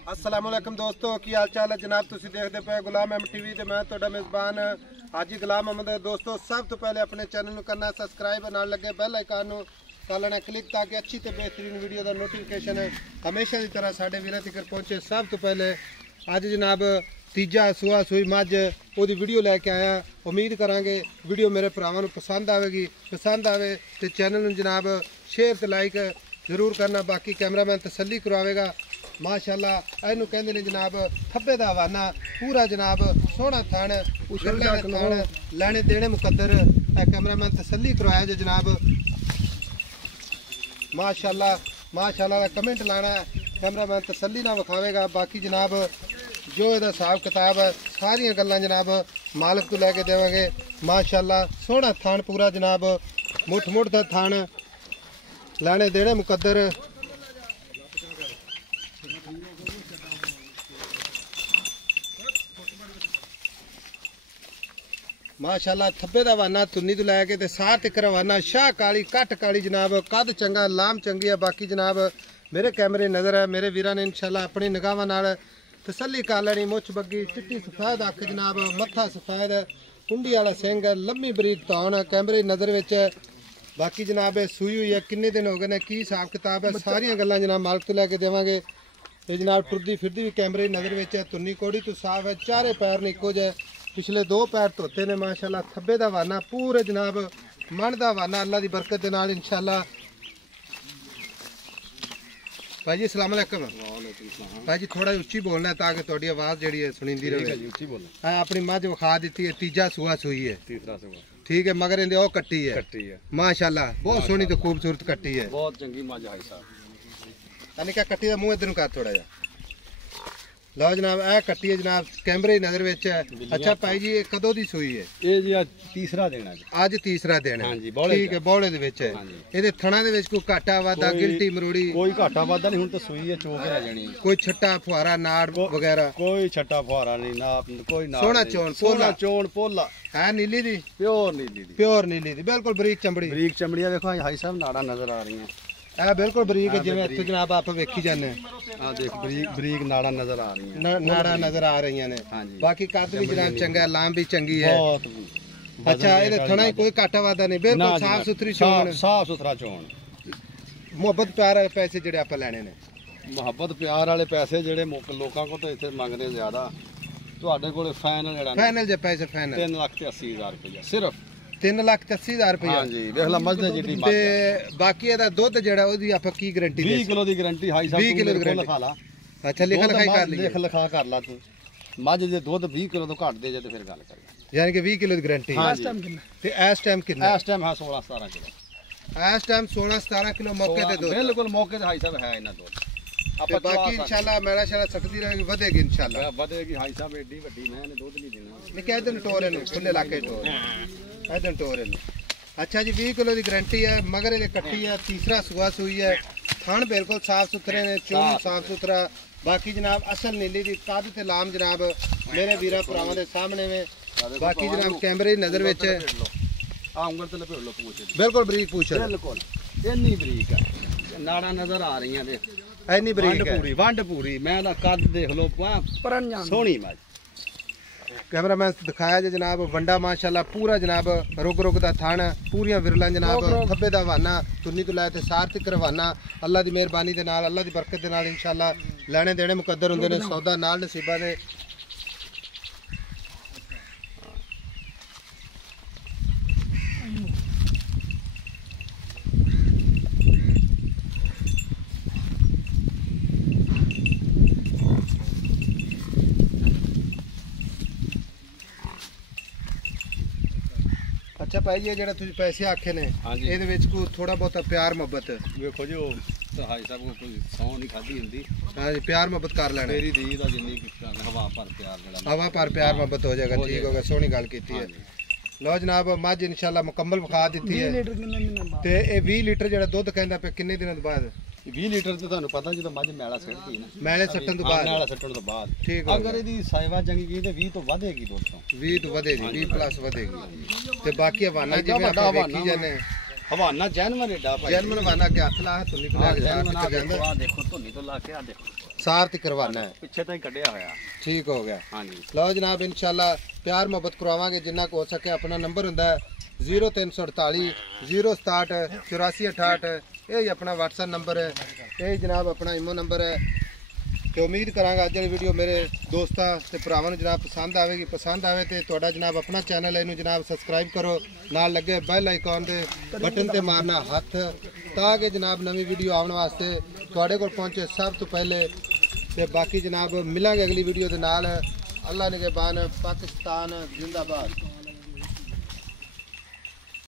अस्सलामुअलैकुम दोस्तों, की हाल चाल है जनाब। तुसी देखते पे गुलाम अहमद टीवी ते मैं तुहाडा मेज़बान हाजी गुलाम अहमद। दोस्तों सब तो पहले अपने चैनल नू करना सब्सक्राइब, नाल लगे बेल आइकन नू कर लेना क्लिक, ताकि अच्छी ते बेहतरीन वीडियो का नोटिफिकेशन हमेशा की तरह साडे वीरां तक पहुंचे। सब तो पहले अज जनाब तीजा सुआ सुई मझ ओदी वीडियो लैके आया। उम्मीद करांगे वीडियो मेरे भरावां नू पसंद आवेगी। पसंद आवे तो चैनल नू जनाब शेयर ते लाइक जरूर करना। बाकी कैमरामैन तसल्ली करवाएगा। माशाअल्लाह इनू कहंदे ने जनाब थब्बे दा हवाना पूरा जनाब सोहना थान उछलदा थान लैने देने मुकद्दर। कैमरामैन तसल्ली करवाया जो जनाब माशाअल्लाह माशाअल्लाह कमेंट लाना कैमरामैन तसल्ली ना विखावेगा। बाकी जनाब जो इहदा हिसाब किताब है सारियां गल्लां जनाब मालिक तो लैके देवांगे। माशाअल्लाह सोहना थान पूरा जनाब मुठ मुठ दा थान लाने देने मुकद्दर। माशाअल्लाह थब्बे दा हवाना तुन्नी तो लैके ते सार तक हवाना शाह काली कट काली जनाब कद चंगा लाम चंगी है। बाकी जनाब मेरे कैमरे नज़र है मेरे वीरां ने इंशाअल्लाह अपनी निगाहां नाल तसल्ली कर लैनी। मुछ बग्गी चिट्टी सफेद अख जनाब मत्था सफेद कुंडी वाला सिंह लम्मी बरीक धौन कैमरे नज़र विच। बाकी जनाब सूई हुई है किन्ने दिन हो गए ने की हिसाब किताब है सारियां गल्लां जनाब मालिक तो लैके देवांगे। ये जनाब टुरदी फिरदी भी कैमरे नज़र विच है। तुन्नी कोड़ी तो साफ है चारे पैर ने इक्को जे पिछले दो पैर धोते ने माशाअल्लाह। थब्बे दा हवाना पूरे जनाब मन दा हवाना अल्लाह दी बरकत दे नाल इंशाअल्लाह। भाई जी अस्सलाम वालेकुम। भाई जी थोड़ा उच्ची बोलना है ताकि थोड़ी आवाज़ जी है सुनिंदी रहे। अपनी मझ विखा दी है तीजा सुआ सुई है ठीक है मगर इंदे ओ कट्टी है माशाअल्लाह बहुत सोहनी तो खूबसूरत कट्टी है बहुत चंगी मझ है साहब। यानी क्या कट्टी का मुंह इधर कर थोड़ा जा लो जनाब ए कट्टी है जनाब कैमरे नज़र विच है। अच्छा भाई जी ये कदों दी सूई है? ये जी तीसरा दिन है अज तीसरा दिन है ठीक है बौले दे विच है। इहदे थणा दे विच कोई घाटा वाधा गिल्टी मरूड़ी कोई घाटा वाधा नहीं। हुण तो सूई है चोक रह जानी कोई छट्टा फुहारा नाड़ वगैरह कोई छट्टा फुहारा नहीं ना कोई ना सोना चोन पोला है नीली दी प्योर नीली दी बिल्कुल बरीक चमड़ी देखो भाई साहब नाड़ा नजर आ रही है बिल्कुल बरीक जिवें इत्थे जनाब आप वेखी जाने देख बरीक नाड़ा नजर आ रही है नाड़ा नजर आ रही ने। बाकी कद भी जनाब चंगा लाम भी चंगी है। अच्छा ये थना ही कोई घाटा वादा नहीं बिल्कुल साफ सुथरी चोण साफ सुथरा चोण। मुहब्बत प्यार वाले पैसे जेडे आप लेने ने मुहब्बत प्यार वाले पैसे जेडे लोकां को तो इत्थे मंगदे ज्यादा तुहाडे कोले फाइनल जेड़ा फाइनल जे पैसे फाइनल 3,80,000 रुपया सिर्फ 3,80,000 रुपया। हां जी देख ला मजदे जिडी ते बाकी एदा दुध जेड़ा ओदी आप की गारंटी 20 किलो दी गारंटी हाई साहब 20 किलो दी गारंटी लिखा ला। अच्छा लिखा लिखाई कर ली लिखा कर ला तू मज जे दुध 20 किलो तो घट दे जे ते फिर गल कर यानी कि 20 किलो दी गारंटी हां इस टाइम कितना ते इस टाइम कितना इस टाइम हां 16-17 किलो इस टाइम 16-17 किलो मौके ते दुध बिल्कुल मौके ते हाई साहब है इना दुध। ते बाकी इंशाल्लाह मेरा शाला सकती रहेगी बढ़ेगी इंशाल्लाह बढ़ेगी हाई साहब एडी बड़ी मैं ने दुध नहीं देना मैं कह दिन टोरे ने खुले इलाके टोर इधर टोरे ने। अच्छा जी 20 किलो की गारंटी है मगर ये कट्टी है तीसरा सुआ सुई है थान बिल्कुल साफ सुथरे ने चोन साफ सुथरा। बाकी जनाब असल नीली दी कद ते लाम जनाब मेरे वीरा भरावां दे सामने में। बाकी जनाब कैमरे नजर विच है उंगल ते लपेट लो पूछ बिल्कुल बरीक पूछ बिल्कुल इन्नी बरीक है नाड़ा नजर आ रही है देख इन्नी बरीक है वंड पूरी मैं दा कद देख लो सोहनी मज। कैमरामैन दिखाया जी जनाब वंडा माशाअल्लाह पूरा जनाब रुक रुक दा थान पूरियां विरलां जनाब थब्बे दा हवाना तुन्नी तो लाए ते सार तक रवाना। अल्लाह दी मेहरबानी दे नाल अल्लाह दी बरकत दे नाल इंशाअल्लाह लेने देने मुकद्दर हुंदे ने सौदा नाल नसीबा दे। अच्छा भाई ये जेड़ा तुसी पैसे आखे ने ਇਹਦੇ ਵਿੱਚ ਕੋਈ थोड़ा बहुत प्यार मोहब्बत ਵੇਖੋ ਜੀ ਉਹ ਤਾਂ ਹਾਈ ਸਾਹਿਬ ਕੋਈ ਸੌ ਨਹੀਂ ਖਾਦੀ ਹੁੰਦੀ हां जी प्यार मोहब्बत कर लेना तेरी दी ਦਾ ਜਿੰਨੀ ਹਵਾ ਪਰ ਪਿਆਰ ਜਿਹੜਾ हवा पर प्यार मोहब्बत हो जाएगा ठीक होगा सोहनी गल कीती है। लो जनाब मझ इंशाल्लाह मुकम्मल विखा दी है ते ये 20 लीटर जेड़ा दुध कहंदा पे किन्ने दिनों बाद 20 लीटर ਤੇ ਤੁਹਾਨੂੰ ਪਤਾ ਜਦੋਂ ਮੱਝ ਮੈਲਾ ਸਿੱਟਦੀ ਨਾ ਮੈਲੇ ਸੱਟਣ ਤੋਂ ਬਾਅਦ ਮੈਲਾ ਸੱਟਣ ਤੋਂ ਬਾਅਦ ਠੀਕ ਅਗਰ ਇਹਦੀ ਸਾਇਵਾ ਚੰਗੀ ਗਈ ਤੇ 20 ਤੋਂ ਵਧੇਗੀ ਦੋਸਤੋਂ 20 ਤੋਂ ਵਧੇਗੀ 20 ਪਲੱਸ ਵਧੇਗੀ ਤੇ ਬਾਕੀ ਹਵਾਨਾ ਜਿਵੇਂ ਆਪਾਂ ਵੇਖੀ ਜਾਂਦੇ ਹਵਾਨਾ ਜੈਨਵਨ ਏਡਾ ਭਾਈ ਜੈਨਵਨ ਹਵਾਨਾ ਕੇ ਹੱਥ ਲਾ ਤੁੰਨੀ ਤੋਂ ਲਾ ਕੇ ਆ ਦੇਖੋ ਧੁੰਨੀ ਤੋਂ ਲਾ ਕੇ ਆ ਦੇਖੋ ਸਾਰ ਤੇ ਕਰਵਾਣਾ ਹੈ। ਪਿੱਛੇ ਤਾਂ ਹੀ ਕੱਢਿਆ ਹੋਇਆ। ਠੀਕ ਹੋ ਗਿਆ। ਹਾਂਜੀ ਲਓ ਜਨਾਬ ਇੰਸ਼ਾਅੱਲਾ ਪਿਆਰ ਮੁਹੱਬਤ ਕਰਵਾਵਾਂਗੇ ਜਿੰਨਾ ਕੁ ਹੋ ਸਕੇ। ਆਪਣਾ ਨੰਬਰ ਹੁੰਦਾ ਹੈ 0348 067 8468। ਇਹ ਹੀ ਆਪਣਾ WhatsApp ਨੰਬਰ ਹੈ, ਇਹ ਜਨਾਬ ਆਪਣਾ ਇਮੋ ਨੰਬਰ ਹੈ। ਤੇ ਉਮੀਦ ਕਰਾਂਗਾ ਅੱਜ ਵਾਲੀ ਵੀਡੀਓ ਮੇਰੇ ਦੋਸਤਾਂ ਤੇ ਭਰਾਵਾਂ ਨੂੰ ਜਨਾਬ ਪਸੰਦ ਆਵੇਗੀ। ਪਸੰਦ ਆਵੇ ਤੇ ਤੁਹਾਡਾ ਜਨਾਬ ਆਪਣਾ ਚੈਨਲ ਹੈ, ਇਹਨੂੰ ਜਨਾਬ ਸਬਸਕ੍ਰਾਈਬ ਕਰੋ, ਨਾਲ ਲੱਗੇ ਬੈਲ ਆਈਕਨ ਦੇ ਬਟਨ ਤੇ ਮਾਰਨਾ ਹੱਥ, ਤਾਂ ਕਿ ਜਨਾਬ ਨਵੀਂ ਵੀਡੀਓ ਆਉਣ ਵਾਸਤੇ ਤੁਹਾਡੇ ਕੋਲ ਪਹੁੰਚੇ ਸਭ ਤੋਂ ਪਹਿਲੇ। ਤੇ ਬਾਕੀ ਜਨਾਬ ਮਿਲਾਂਗੇ ਅਗਲੀ ਵੀਡੀਓ ਦੇ ਨਾਲ। ਅੱਲਾ ਨਿਗਹਿਬਾਨ। ਪਾਕਿਸਤਾਨ ਜ਼ਿੰਦਾਬਾਦ।